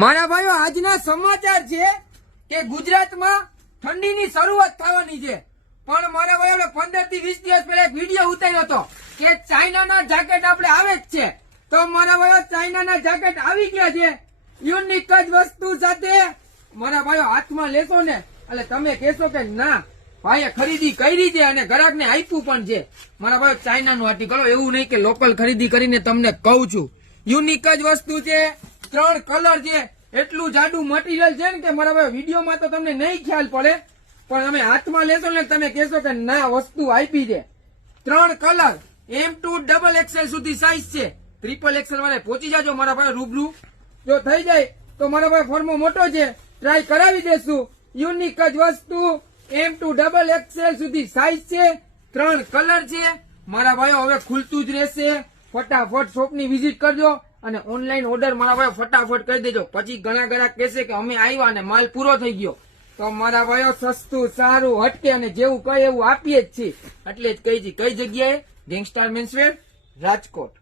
મારા ભાઈઓ આજના સમાચાર છે કે ગુજરાતમાં ઠંડીની શરૂઆત થવાની છે, પણ મારા ભાઈઓ 15 થી 20 દિવસ પહેલા એક વિડીયો ઉતાર્યો હતો કે ચાઇનાના જેકેટ આપણે આવે જ છે. તો મારા ભાઈઓ ચાઇનાના જેકેટ આવી ગયા છે યુનિક જ વસ્તુ સાથે. મારા ભાઈઓ હાથમાં લેશો ને એટલે તમે કહેશો કે ના ભાઈએ ખરીદી કરી છે અને ગ્રાહકને આપ્યું પણ છે. મારા ભાઈઓ ચાઇનાનું આર્ટિકલ, એવું નહીં કે લોકલ ખરીદી કરીને તમને કહું છું. યુનિક જ વસ્તુ છે, 3 કલર છે, એટલું જાડું મટીરિયલ છે ને કે મારા ભાઈ વિડીયોમાં તો તમને નહીં ખ્યાલ પડે, પણ તમે હાથમાં લેશો ને તમે કહેશો કે ના વસ્તુ આપી છે. 3 કલર, M2 XXL સુધી સાઈઝ છે. ટ્રિપલ XL વાળા પહોંચી જાજો મારા ભાઈ રૂબરૂ. જો થઈ જાય તો મારા ભાઈ ફોર્મો મોટો છે, ટ્રાય કરાવી દેશું. યુનિક જ વસ્તુ, M2 XXL સુધી સાઈઝ છે, 3 કલર છે. મારા ભાઈઓ હવે ખુલતું જ રહેશે. ફટાફટ શોપની વિઝિટ કરજો અને ઓનલાઈન ઓર્ડર મારા ભાઈઓ ફટાફટ કરી દેજો. પછી ઘણા ગ્રાહક કહેશે કે અમે આવ્યા અને માલ પૂરો થઈ ગયો. તો મારા ભાઈઓ સસ્તું, સારું, હટકે અને જેવું કહે એવું આપીએ જ છીએ. એટલે જ કહી છે. કઈ જગ્યાએ? ગેંગસ્ટાર મેન્સવેર, રાજકોટ.